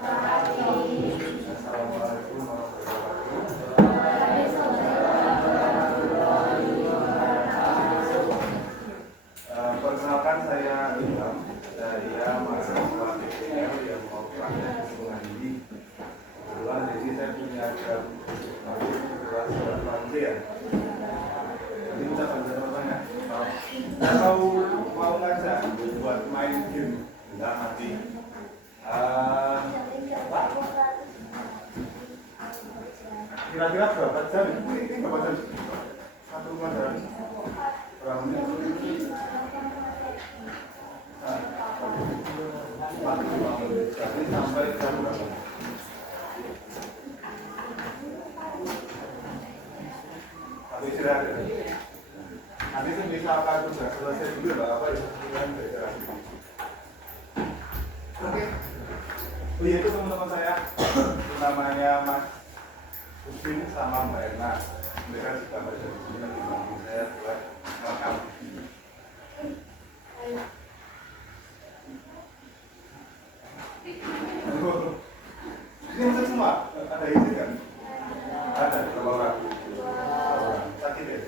Assalamualaikum warahmatullahi wabarakatuh. Perkenalkan saya Ilham, saya mahasiswa PPL yang mau praktek hubungan ini. Kebetulan jadi saya punya jam kelas ya. Jadi kita belajar tanya. Kalau mau ngajak buat main game, nggak mati. Kira-kira berapa jam? Ini berapa jam? Satu pelajaran berapa menit? Jadi sampai jam berapa? Tapi istirahat ya. Nanti misalkan sudah selesai dulu nggak apa ya? Oke. Lihat itu teman-teman saya, namanya Mas Udin sama Mbak Erna. Mereka juga baca di sini nanti bantu saya buat rekam. Ini masuk semua? Ada izin kan? Ada, berapa orang? Sakit ya?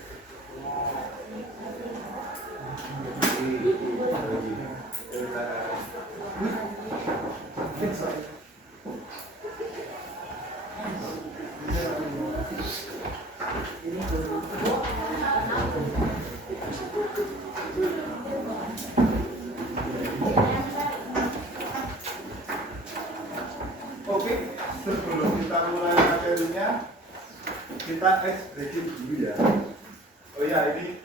Oke, sebelum kita mulai materinya, kita breaking dulu ya. Oh ya, ini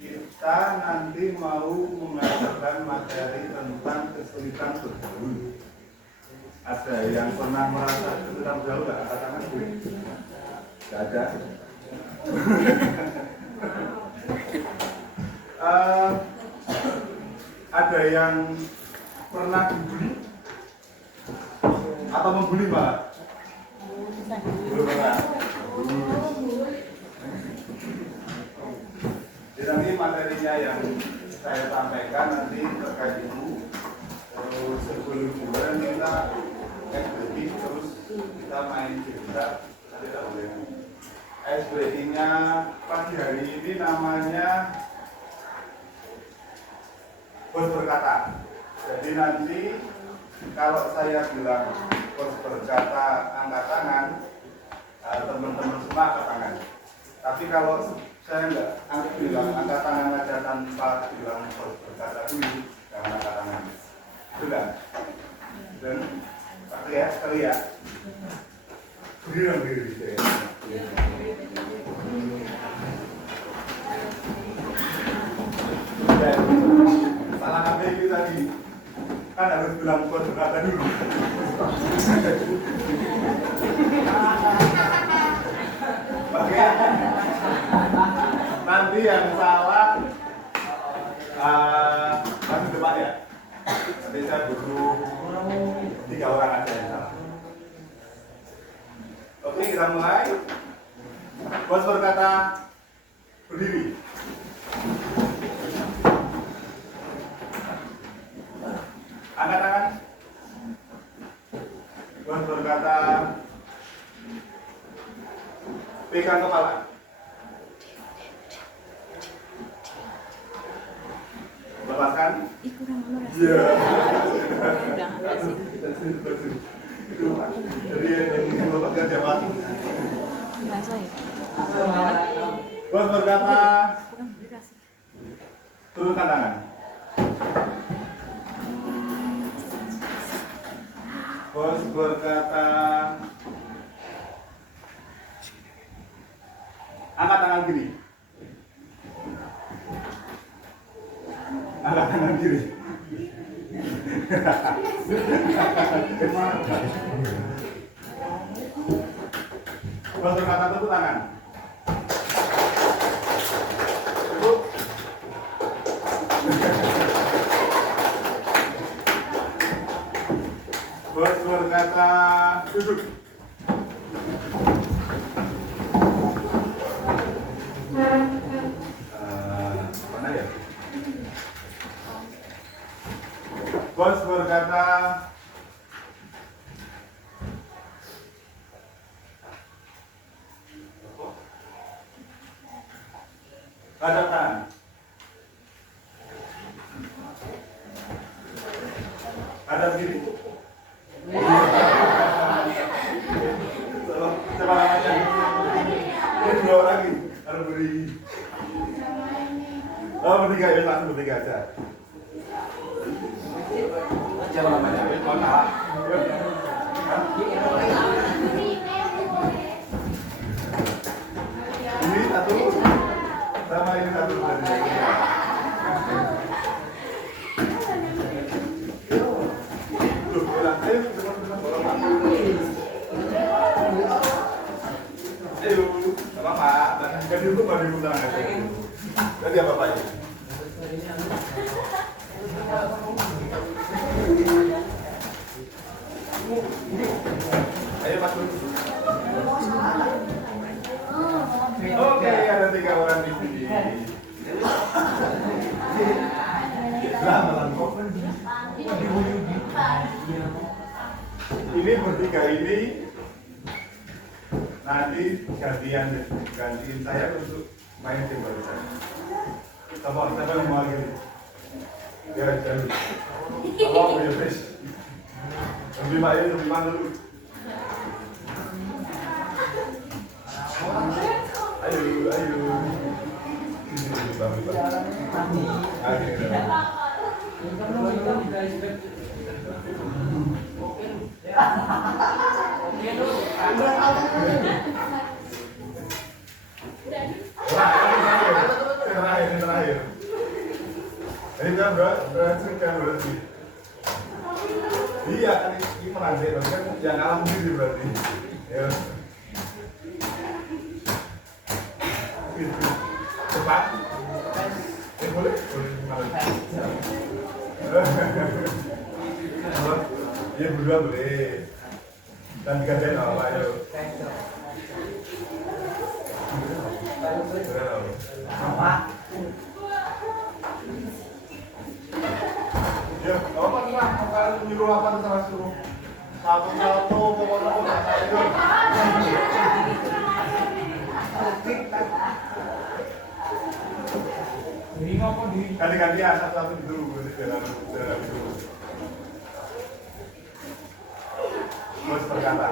kita nanti mau mengajarkan materi tentang kesulitan bergaul. Ada yang pernah merasa kesulitan bergaul nggak? Angkat tangan gue. Nggak ada. Ada yang pernah dibully atau membuli Mbak? Belum pernah. Jadi nanti materinya yang saya sampaikan nanti terkait itu. Terus sebelum juga nanti kita ice breaking, terus kita main juga. Nanti kita boleh. Ice breakingnya pagi hari ini namanya bos berkata. Jadi nanti kalau saya bilang bos berkata angkat tangan, teman-teman semua angkat tangan. Tapi kalau saya enggak bilang angkat tangan aja tanpa bilang bos berkata dulu, jangan angkat tangan. Sudah. Dan pakai ya sekali ya. Berdiri gitu ya. Dan salah KPI tadi kan harus bilang bos berkata dulu. Oke. Nanti yang salah nanti depan ya. Nanti saya butuh 3 orang aja yang salah. Oke, kita mulai. Bos berkata berdiri. Angkat tangan. Bos berkata pegang kepala. Lepaskan. Iya. Jadi yang melepaskan siapa? Bos berkata turunkan tangan. Bos berkata angkat tangan kiri. Angkat tangan kiri. Bos berkata tepuk tangan. Tepuk. Bos berkata duduk. Mana ya? Bos berkata, hadap kanan. Hadap kiri. Coba namanya. Ini dua orang lagi. Harus beri. Oh, bertiga ya, langsung bertiga aja. Siapa namanya? Mana? Ini satu. Sama ini satu. Ayo, apa Pak? Jadi itu baru diundang aja. Jadi apa Pak? Ayo Mas. Oke, ada 3 orang di sini. Ini bertiga ini nanti gantiin saya untuk main tim baru saya. Siapa yang mau lagi? Ya, jadi. Apa ya, Chris? Lebih mana dulu? Ayo. Terakhir. Ini kan berarti. Iya, ini menanti, kan yang alam sendiri berarti. Ya. Cepat. Boleh. Iya berdua boleh. Dan gantian apa ayo. Apa? Ya, apa lah? Kalau nyuruh apa terserah suruh. Satu pokoknya ayo. Ganti-gantian satu-satu dulu. Bos berkata.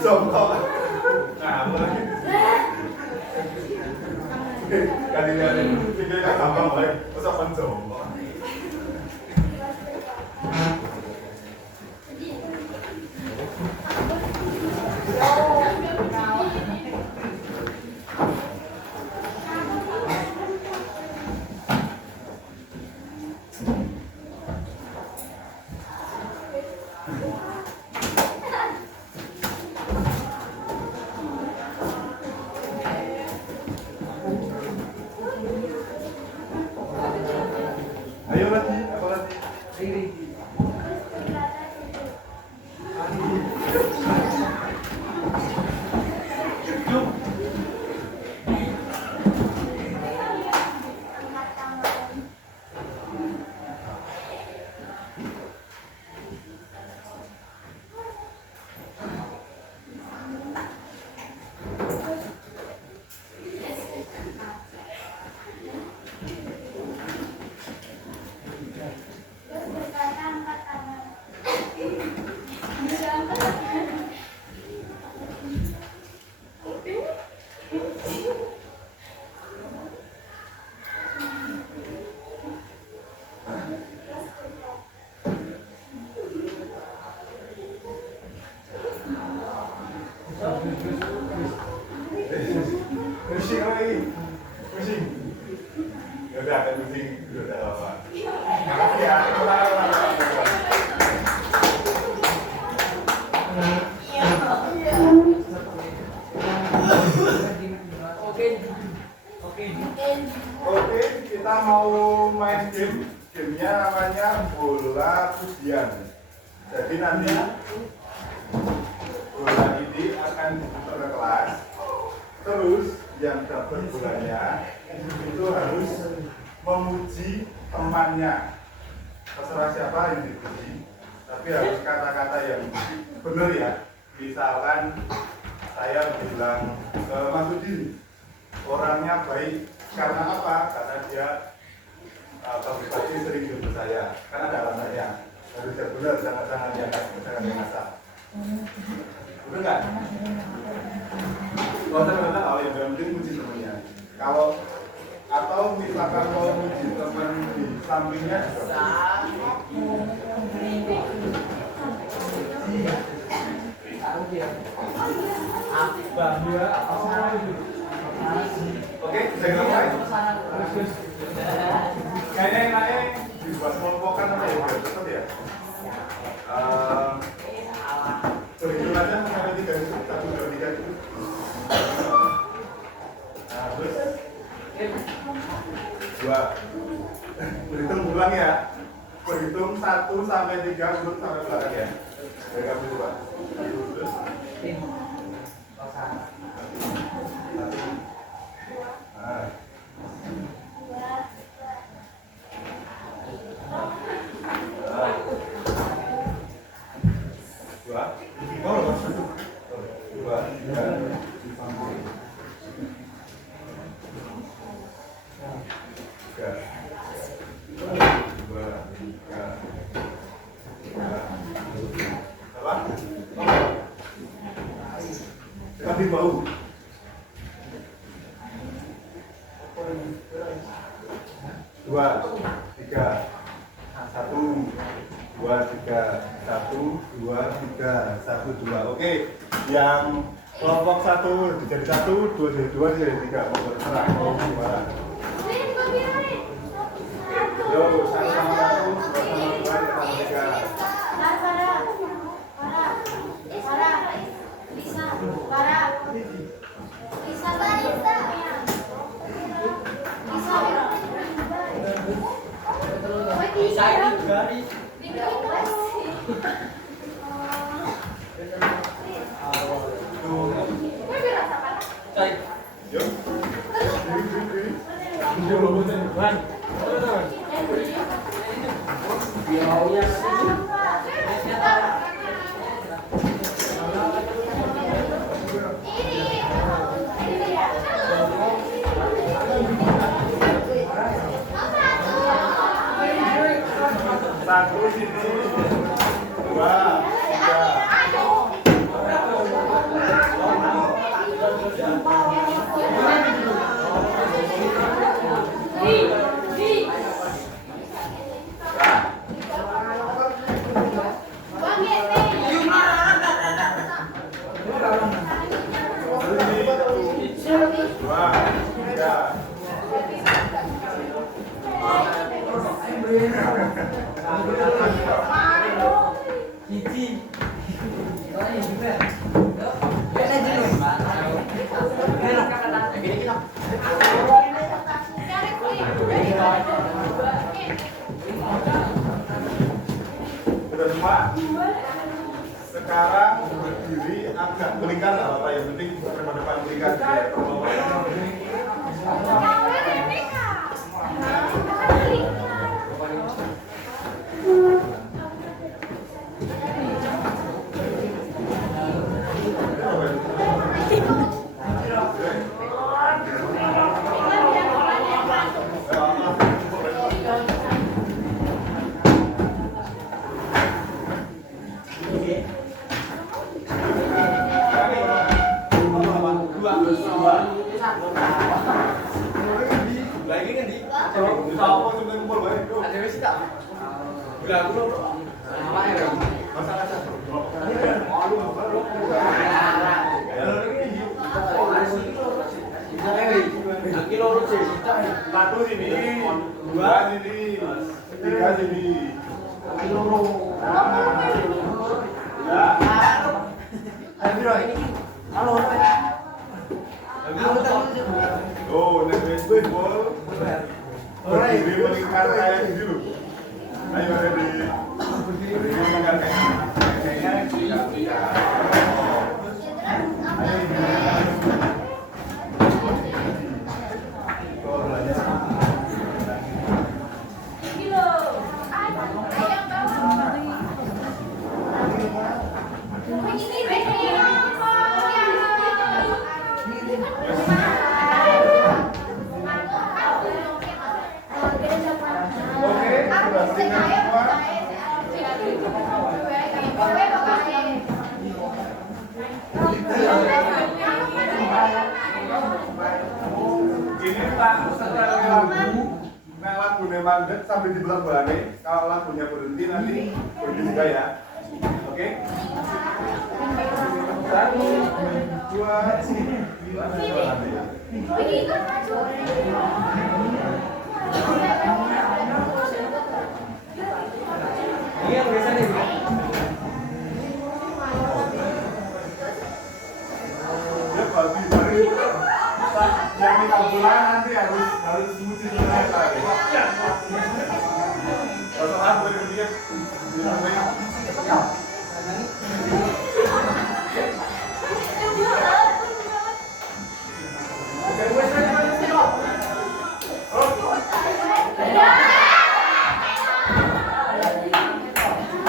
Coba. Nah, mulai. Kali-kali ini gampang baik. Masa mencoba. Ayo lagi, apa lagi? Pusing lagi, pusing. Ya udah, kan pusing, udah apa? Makasih ya. Oke. kita mau main game. Gamenya namanya bola pujian. Jadi nanti bola ini akan diputar ke kelas. Terus yang dapat bolanya itu harus memuji temannya. Terserah siapa yang dipuji, tapi harus kata-kata yang benar ya. Misalkan saya bilang ke Mas Udin, orangnya baik karena apa? Karena dia Pak Bupati sering jemput saya. Kan ada alasannya. Harus yang benar, jangan yang ngasal. Benar nggak? Kalau ternyata hal yang penting muji temannya. Kalau atau misalkan mau muji teman di sampingnya juga. Oke, saya mulai. Kayaknya enaknya dibuat kelompokan apa ya? Cepat ya. Berhitung aja sampai 3 itu, 1, 2, 3 itu. Nah, terus 2. Berhitung ulang ya. Berhitung 1 sampai 3 urut sampai belakang ya. Dari kamu coba. Terus 1. Nah. 2. Oke, yang kelompok 1 jadi 1, 2 jadi 2 jadi 3. Mau berserah mau gimana? Yo, 1 sama 1, 2 sama 2, 3 Satu sini, 2, Udah semua? Sekarang berdiri agak melingkar nggak apa-apa, yang penting depan melingkar. Satu sini, 2 sini, 3 sini. Oh, next baseball. berdiri melingkar kayak gini loh. Ayo berdiri melingkar kayak gini. Kayaknya tidak. Mandek sampai di belakang balik. Kalau lagunya berhenti nanti berhenti juga ya. Oke? Satu, dua, tiga. Iya, biasa nih. Ya pasti dari yang minta pulang nanti harus muji mereka. Kalau aku berpikir,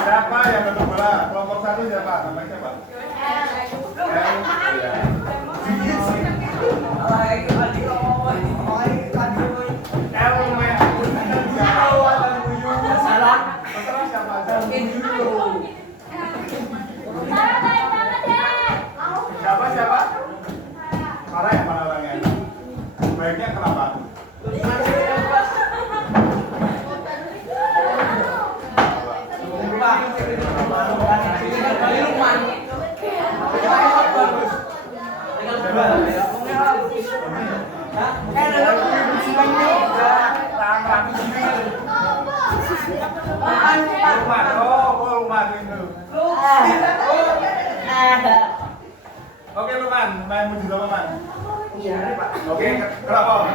siapa yang betul bola? Kelompok satu siapa? Namanya siapa? Siapa? Marah ya mana orangnya? Baiknya kenapa? Oke Luman, main muji sama Man. Iya Pak. Oke, kenapa?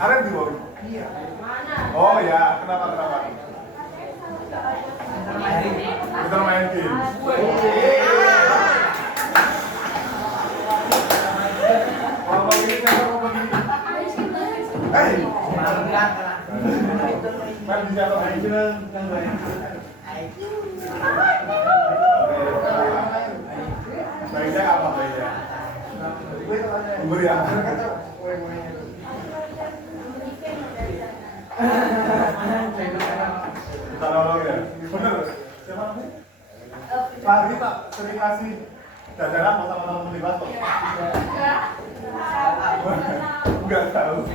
Arem di bawah. Iya. Oh ya, kenapa? Kita main game. Mau begini. Kan bisa apa main kan baiknya apa baiknya? Umur ya. Tolong ya. Bener. Siapa namanya? Pak Rita sering kasih jajanan masa-masa terlibat kok. Enggak tahu.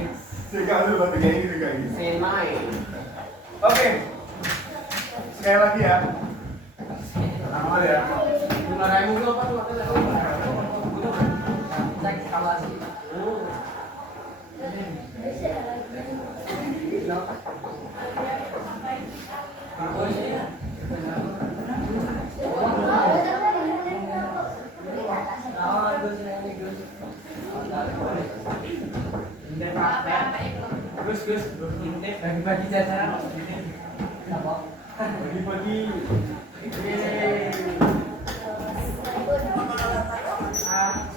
Jika lu buat kayak gini. Senai. Oke. Sekali lagi ya. Nama ya. Gimana yang dulu apa tuh? Cek kalasi. Gus, bagi-bagi jajanan. Apa? Bagi-bagi.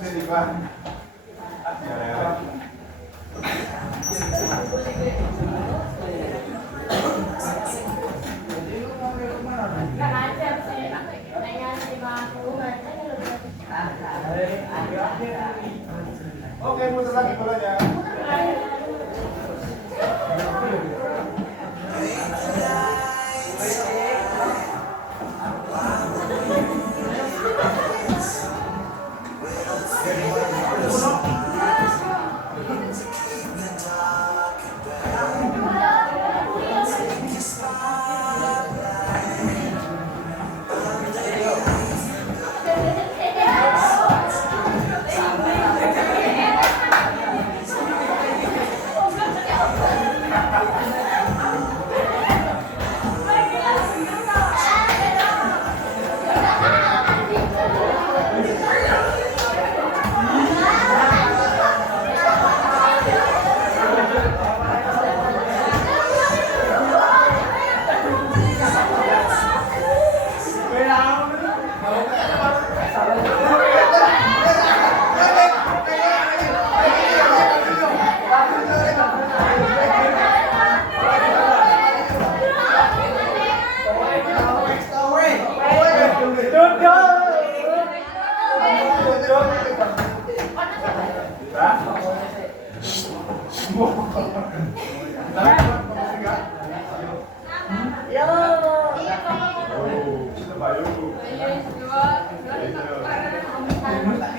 Sini Pak. Oke, muter lagi bolanya.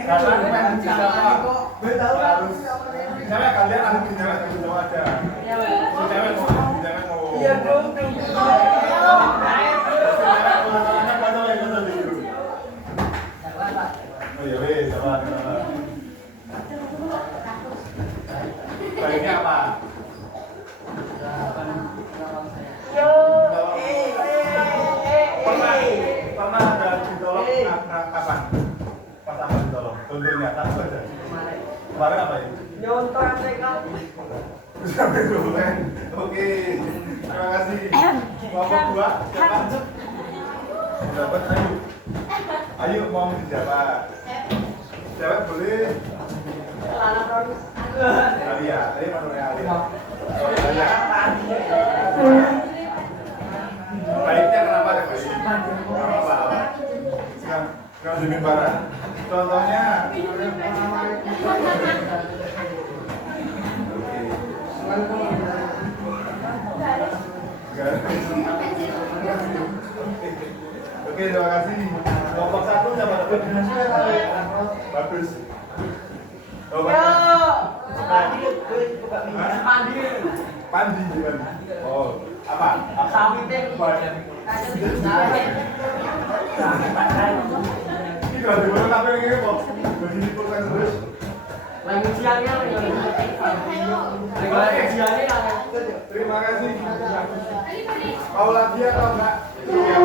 Karena pengen siapa? Gue tahu harus. Cewek kalian harus di cewek tanggung jawab aja. Si cewek mau. Iya dong. Oh iya weh, sabar. Baiknya apa? Pernah ada ditolong kapan? Pas apa ditolong? Contohnya tak aja. Kemarin apa ya? Nyontor mereka. Sampai bulan. Oke. Terima kasih. Kelompok 2 siapa? Dapat ayo. Ayo mau siapa? Cewek boleh. Anak terus. Alia, tadi mana Alia? Alia. Baiknya kenapa ya baik? Kenapa? Sekarang demi barang. Contohnya. Oke, terima kasih. Kelompok 1 siapa dapat? Bagus. Pandi gimana? Oh, apa? Sawitnya banyak. Ini kalau di mana apa ini kok? Begini pulpen terus. Lagi siangnya lagi siangnya. Terima kasih. Mau lagi atau enggak? Iya.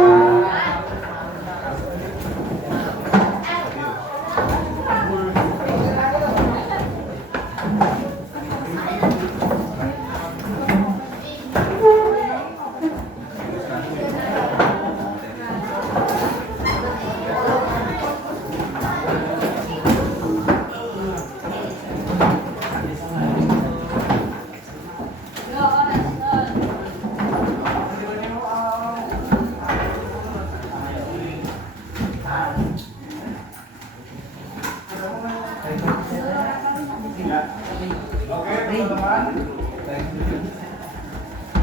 Oke teman-teman,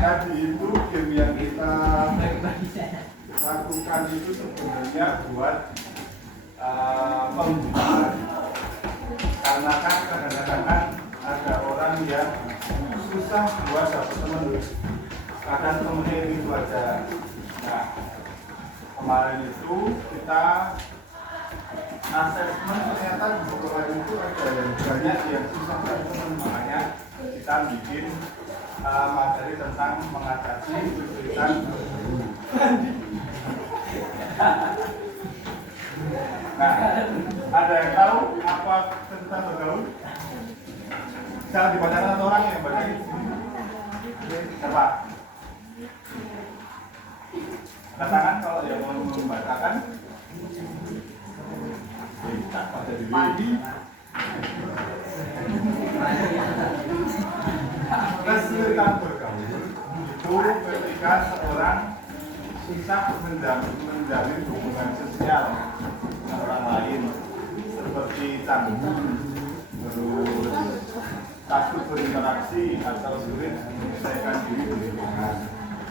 tadi itu game yang kita lakukan itu sebenarnya buat pembelajaran. Karena kan kadang-kadang ada orang yang susah buat dapat teman, kadang temennya itu aja. Nah, kemarin itu kita asesmen ternyata di sekolah itu ada yang banyak yang susah cari teman, makanya kita bikin materi tentang mengatasi kesulitan. Nah, ada yang tahu apa tentang bergaul? Jangan dibacakan satu orang yang baca di sini. Siapa? Angkat tangan kalau yang mau membacakan. Kesulitan bergaul itu ketika seorang susah menjalin hubungan sosial dengan orang lain, seperti canggung, terus takut berinteraksi atau sulit menyelesaikan diri di lingkungan.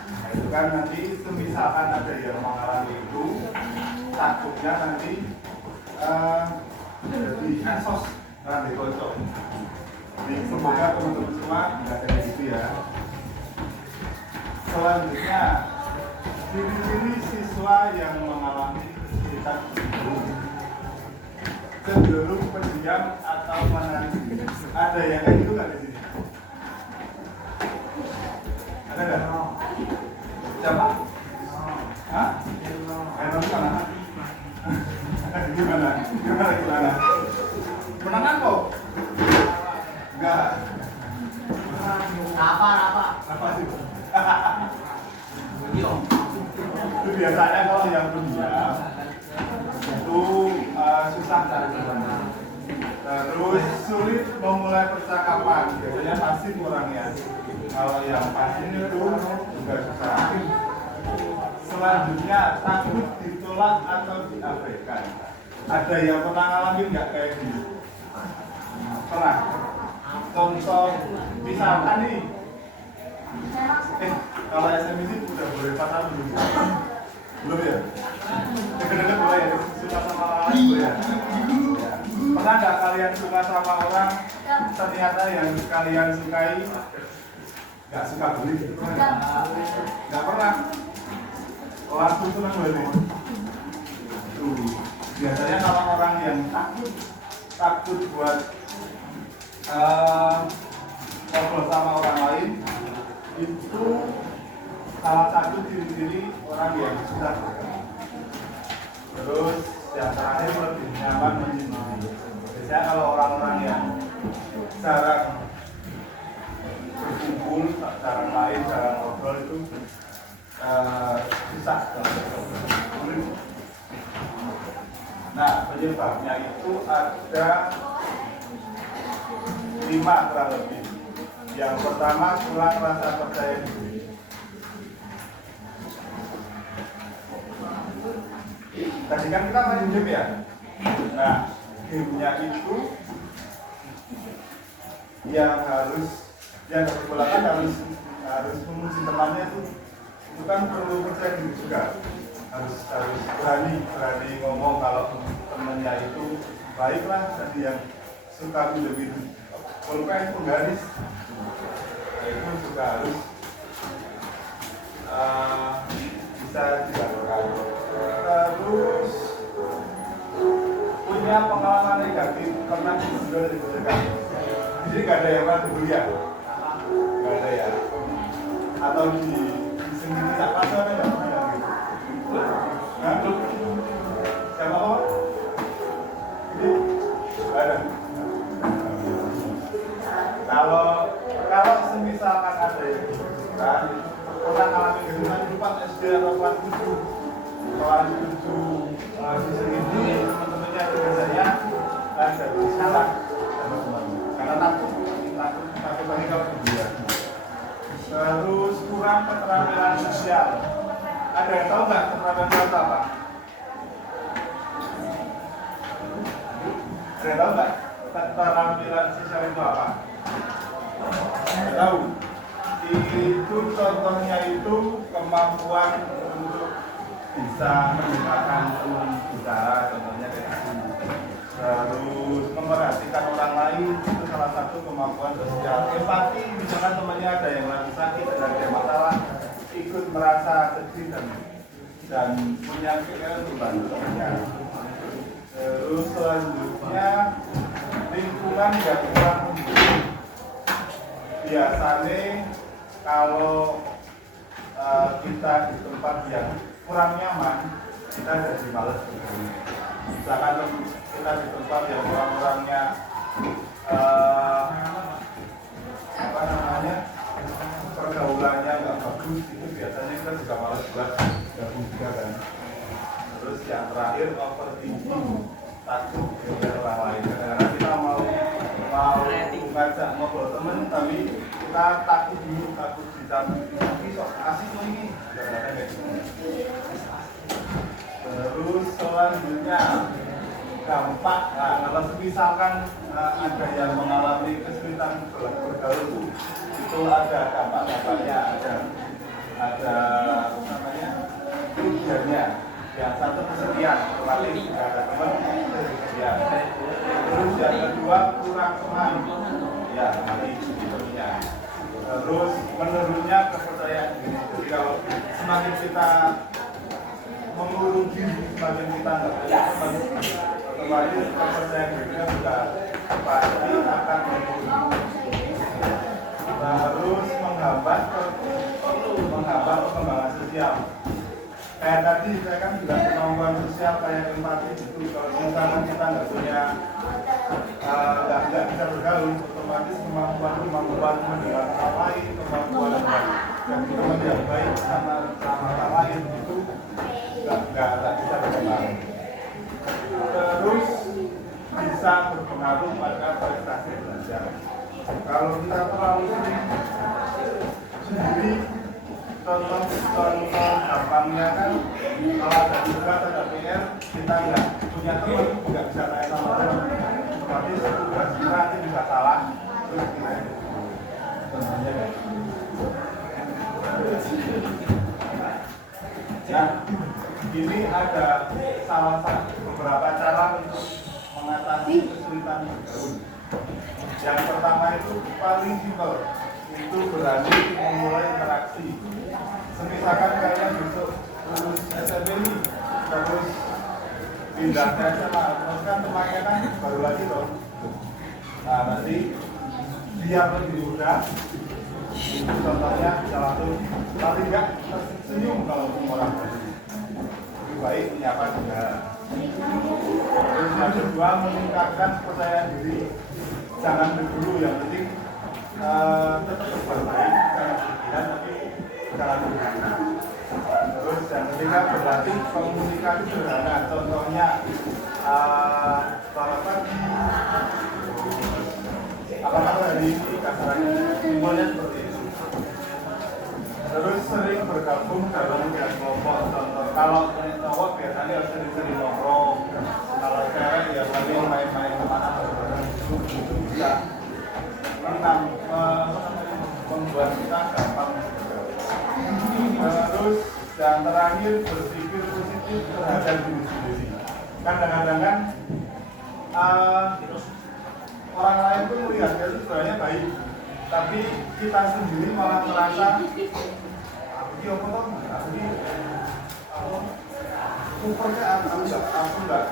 Nah, itu kan nanti misalkan ada yang mengalami itu, takutnya nanti jadi ansos nanti bocor. Jadi semoga teman-teman semua tidak kayak gitu ya. Selanjutnya, ciri-ciri siswa yang mengalami kesulitan cenderung pendiam atau menangis. Ada yang kayak gitu nggak di sini? Ada nggak? Siapa? Hah? Enak mana? Gimana? Menangan kok? Enggak. Apa sih? Itu biasanya kalau yang pendiam itu susah cari teman. Terus sulit memulai percakapan, biasanya pasif orangnya. Kalau yang pasif itu juga susah. Selanjutnya takut ditolak atau diabaikan. Ada yang pernah ngalamin nggak kayak gini? Pernah? Contoh misalkan nih, kalau SMIC udah boleh pacaran belum? Belum ya? Deket-deket boleh ya? Suka sama orang boleh ya? Pernah Pernah nggak kalian suka sama orang, ternyata yang kalian sukai nggak suka beli gitu kan? Nggak pernah. Langsung senang beli. Tuh. Biasanya kalau orang yang takut buat ngobrol sama orang lain, itu salah satu ciri-ciri orang yang susah. Terus yang terakhir lebih nyaman menyendiri. Biasanya kalau orang-orang yang jarang berkumpul, jarang main, jarang ngobrol itu susah. Nah, penyebabnya itu ada 5 kurang lebih. Yang pertama, kurang rasa percaya diri. Tadi kan kita main game ya. Nah, gamenya itu yang kebetulan harus memuji temannya itu kan perlu percaya diri juga. Harus berani ngomong kalau temannya itu baiklah, tadi yang suka lebih pulpen penggaris itu juga harus bisa dilakukan. Terus punya pengalaman negatif pernah sudah diberikan. Jadi nggak ada yang pernah dibeli ya? Nggak ada ya? Atau di sendiri tak pasal ada nggak pernah gitu? Nah, siapa kok? Ini nggak ada. Kalau misalkan ada yang kan pernah alami kesulitan di 4 SD atau kelas 7 di sini teman-temannya biasanya ada salah karena takut lagi kalau dia. Terus kurang keterampilan sosial. Ada yang tahu nggak keterampilan sosial apa? Ada yang tahu nggak keterampilan sosial itu apa? Nggak tahu. Itu contohnya itu kemampuan untuk bisa menggunakan bicara, contohnya kayak gitu. Terus memperhatikan orang lain itu salah satu kemampuan sosial. Empati, misalkan temannya ada yang lagi sakit, ada masalah, ikut merasa sedih dan punya keinginan untuk bantu temannya. Terus selanjutnya lingkungan yang kurang mendukung. Biasanya kalau kita di tempat yang kurang nyaman, kita jadi malas. Misalkan kita di tempat yang orang-orangnya pergaulannya nggak bagus, itu biasanya kita juga malas buat gabung juga kan. Terus yang terakhir overthinking, takut dengan orang lain. Karena kita mau ngajak ngobrol temen, tapi kita takut dicabut sok asik ini. Terus selanjutnya dampak, kalau misalkan ada yang mengalami kesulitan bergaul itu ada dampak-dampaknya, ada namanya kerugiannya. Yang satu kesepian, kemarin tidak ada teman, ya. Terus yang kedua kurang teman, ya mati sebenarnya. Terus menurunnya kepercayaan diri. Jadi kalau semakin kita mengurung diri, semakin kita nggak punya teman, otomatis kepercayaan dirinya juga pasti akan menurun. Terus menghambat perkembangan sosial. Kayak tadi saya kan juga kemampuan sosial kayak empati itu. Kalau misalkan kita nggak punya nggak bisa bergaul, otomatis kemampuan mendengar orang lain, kemampuan jadi teman yang baik sama orang lain itu nggak bisa berkembang. Terus bisa berpengaruh pada prestasi belajar. Kalau kita terlalu sendiri, contoh gampangnya kan kalau ada tugas ada PR kita nggak punya teman, nggak bisa tanya sama teman, berarti tugas kita nanti bisa salah, terus kita contohnya kayak nah ini ada salah satu beberapa cara untuk mengatasi kesulitan Yang pertama itu paling simpel, itu berani memulai interaksi. Misalkan kalian besok lulus SMP ini, terus pindah ke SMA, terus kan temannya kan baru lagi loh. Nah nanti biar lebih mudah, contohnya bisa langsung, tapi enggak senyum kalau orang baru. Lebih baik menyapa juga. Terus yang kedua, meningkatkan kepercayaan diri. Jangan berburu, yang penting tetap berbaik, jangan berlebihan, tapi jangan berlebihan. Terus yang ketiga, berlatih komunikasi sederhana. Contohnya, selamat pagi, apakah hari ini, kasarannya, simbolnya seperti itu. Terus sering bergabung dalam kelompok. Contoh, kalau cowok biasanya sering-sering nongkrong, kalau cewek ya paling main-main kemana bareng-bareng itu bisa membuat kita gampang. Terus yang terakhir, berpikir positif terhadap diri sendiri. Kadang-kadang kan orang lain pun melihat dia itu sebenarnya baik, tapi kita sendiri malah merasa aku dia apa toh, aku dia supernya aku enggak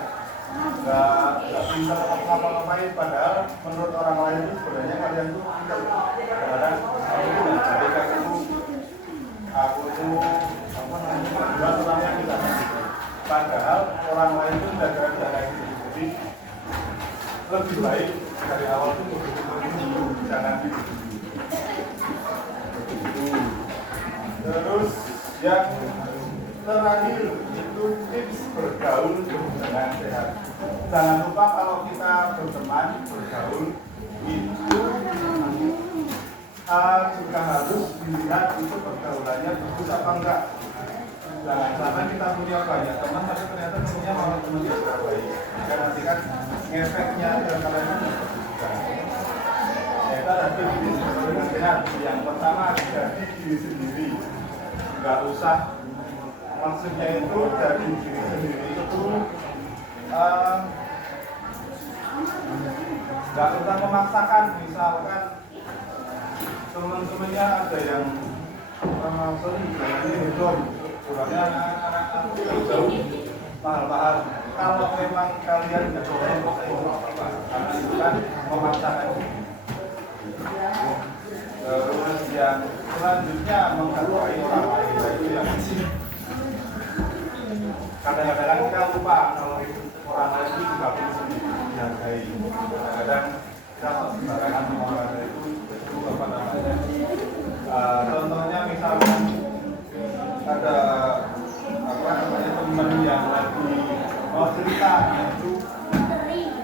bisa ngapa-ngapain, padahal menurut orang lain itu sebenarnya kalian tuh pintar. Kadang aku tuh apa namanya buat orang yang kita gitu. Padahal orang lain itu tidak kayak gitu. Jadi lebih baik dari awal tuh begitu jangan gitu. Terus yang terakhir itu tips bergaul dengan sehat. Jangan lupa kalau kita berteman, bergaul itu juga harus dilihat itu pergaulannya bagus apa enggak. Jangan sampai kita punya banyak teman tapi ternyata temannya malah teman yang tidak baik. Karena nanti kan efeknya ke kalian juga. Kita ada tips dengan sehat. Yang pertama jadi diri sendiri. Enggak usah, maksudnya itu dari diri sendiri itu nggak usah memaksakan. Misalkan teman-temannya ada yang sorry ini hedon, kurangnya anak-anak jauh mahal-mahal. Kalau memang kalian nggak boleh apa-apa, karena itu kan memaksakan. Terus yang selanjutnya menghargai orang lain, itu yang kadang-kadang kita lupa kalau orang lain itu juga perlu dihargai. Kadang-kadang kita sembarangan menghargai itu apa namanya? Contohnya misalkan ada apa namanya teman yang lagi mau cerita, itu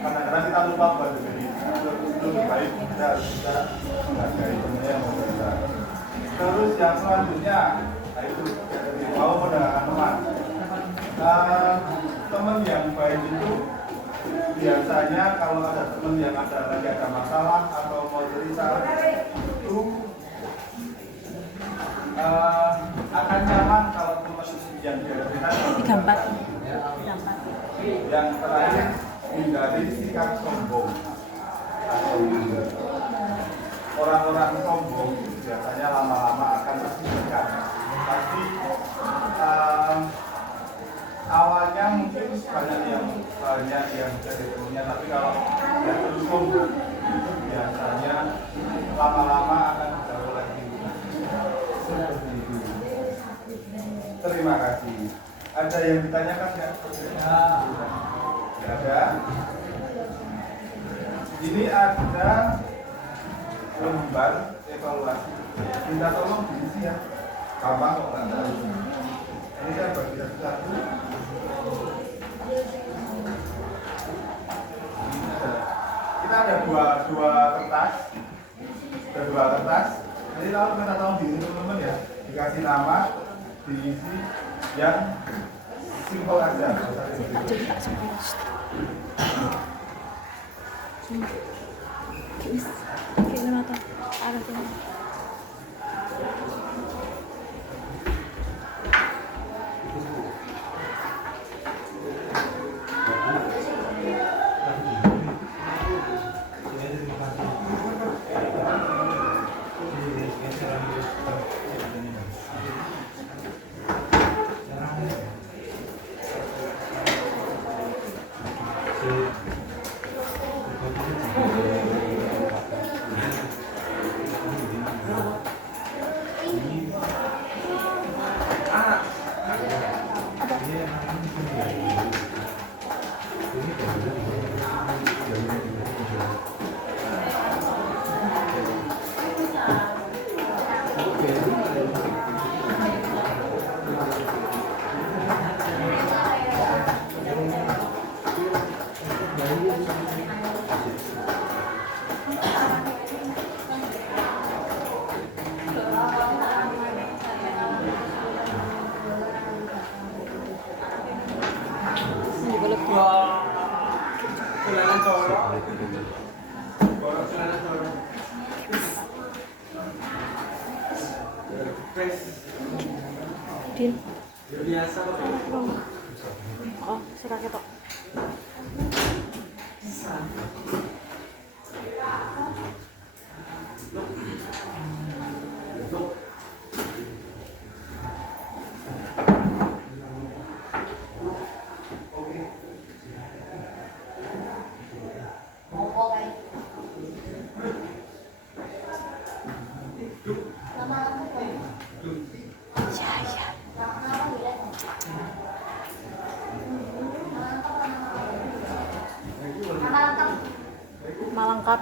kadang-kadang kita lupa buat jadi itu lebih baik kita harus bisa menghargai temannya yang mau cerita. Terus yang selanjutnya, itu mau mendengarkan teman. Teman yang baik itu biasanya kalau ada teman yang lagi ada masalah atau mau cerita itu akan nyaman kalau teman yang cerita. Gambar. Yang terakhir, hindari sikap sombong atau minder. Orang-orang sombong biasanya lama-lama akan tersingkirkan. Tapi awalnya mungkin banyak yang jadi temannya, tapi kalau dia terus sombong itu biasanya lama-lama akan jauh lagi. Seperti itu. Terima kasih. Ada yang ditanyakan nggak? Tidak ada. Ini ada lembar evaluasi. Minta tolong diisi ya. Gampang kok nggak tahu. Ini saya bagi satu-satu. Kita ada dua kertas. Ada dua kertas. Jadi kalau minta tolong diisi teman-teman ya. Dikasih nama, diisi yang simpel aja. Celana cowok. Borok celana cowok. Din. Biasa kok. Oh, suka ketok. Ya, ya. Malangkap.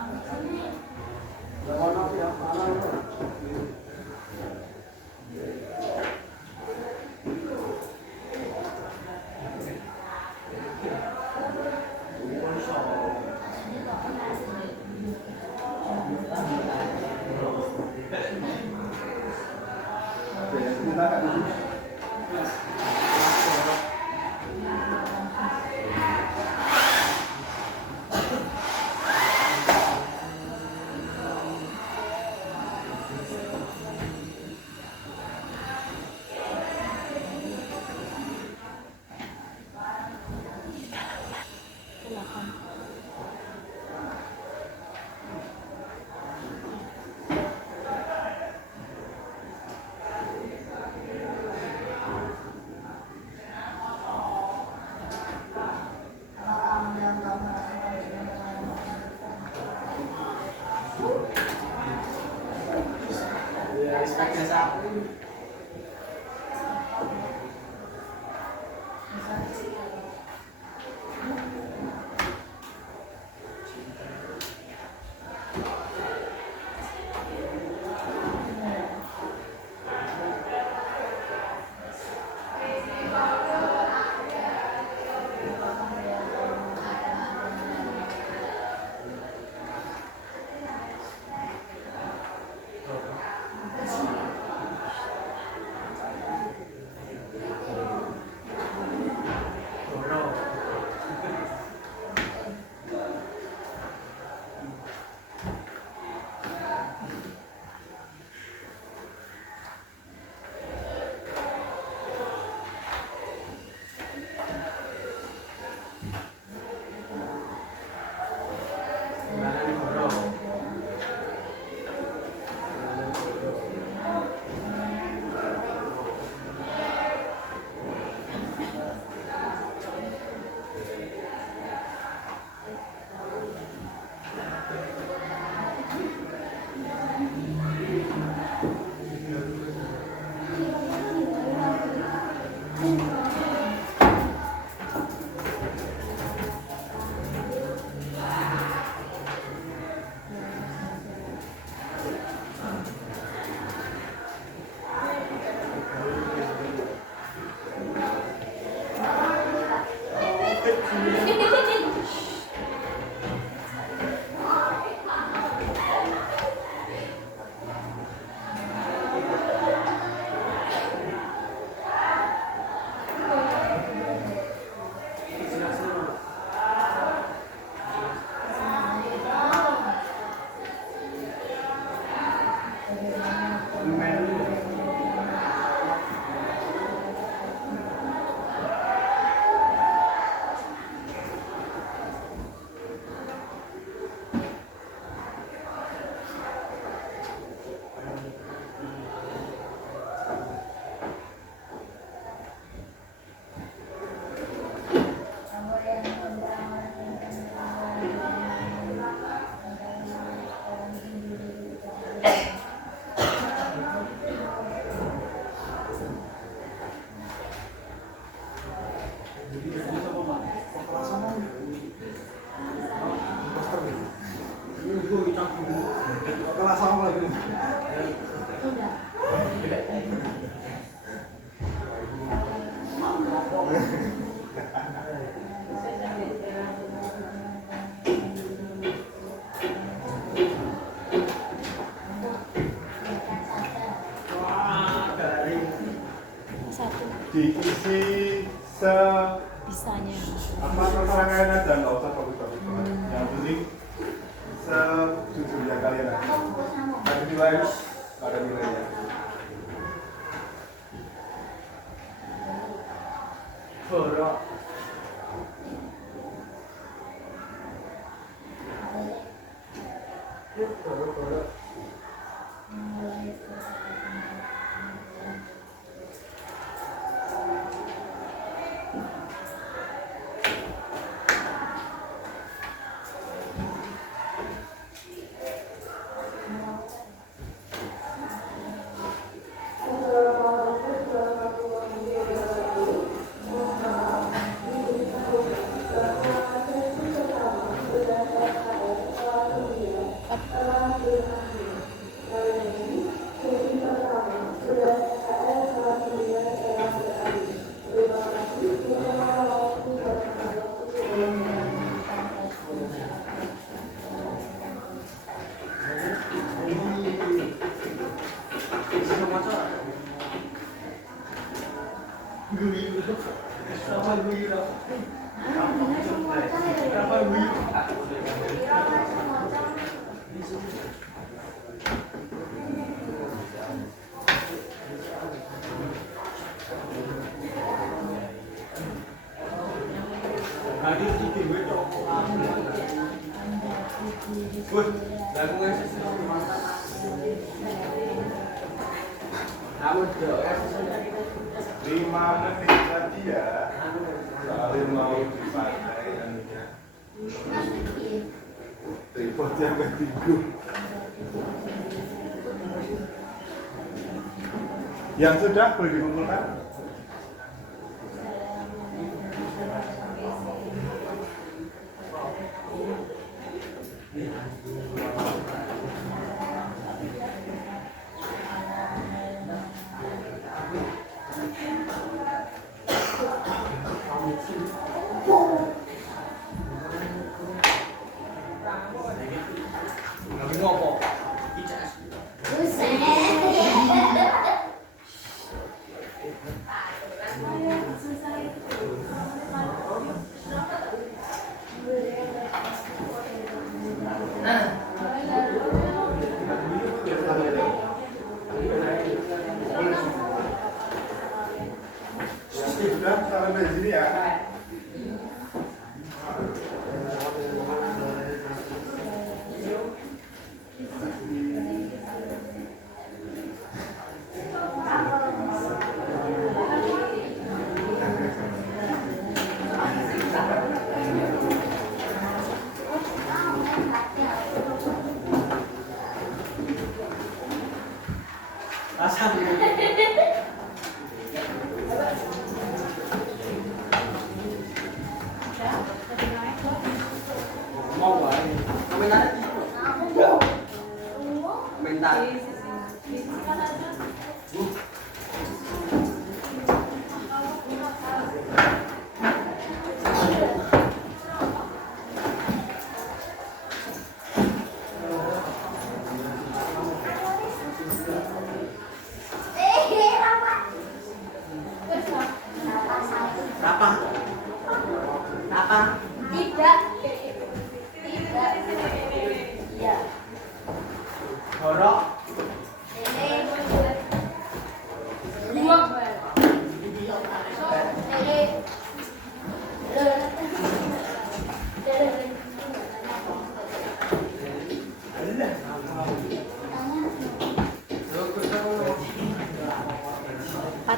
Pakai sapu. diisi se Bisanya. apa keterangannya aja, nggak usah bagus-bagus. Yang penting sejujurnya kalian aja. Ada nilai, ada nilainya. Borok. Borok. Lima menit tadi ya, soalnya mau dipakai anunya. Tripodnya ketiga. Yang sudah boleh dikumpulkan. Sudah sampai sini ya.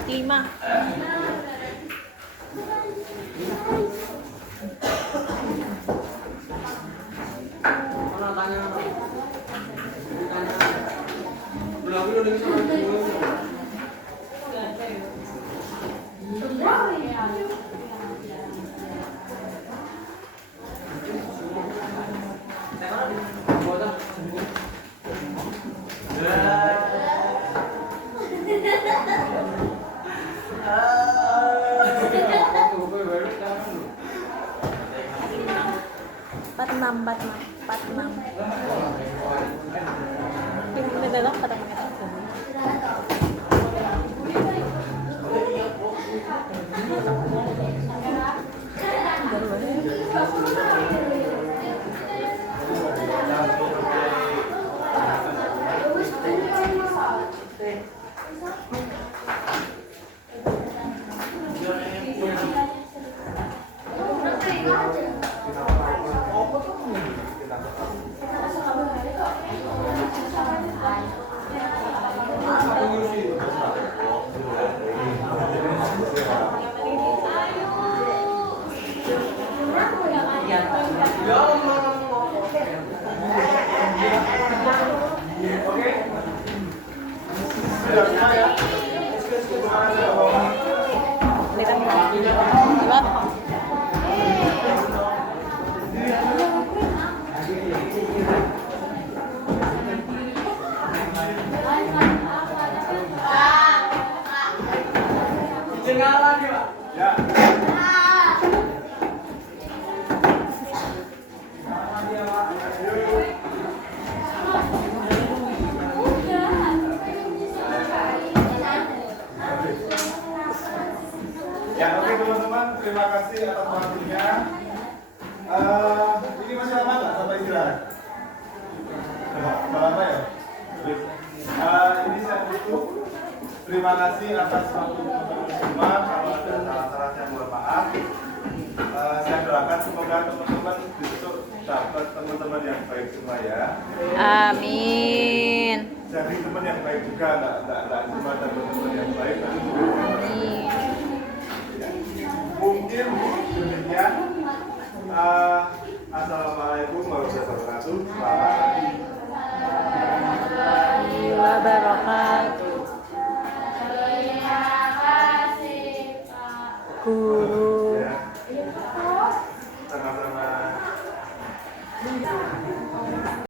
Lima. Empat enam. Yung menit lang, 4 menit. Sudah semua ya? Diba? Ya. Ya, oke teman-teman, terima kasih atas waktunya. Ini masih lama nggak sampai istirahat? Nggak lama ya? Ini saya tutup. Terima kasih atas waktu teman-teman semua. Kalau ada salah-salah saya mohon maaf. Saya doakan semoga teman-teman besok dapat teman-teman yang baik semua ya. Amin. Jadi teman yang baik juga, nggak cuma teman-teman yang baik, tapi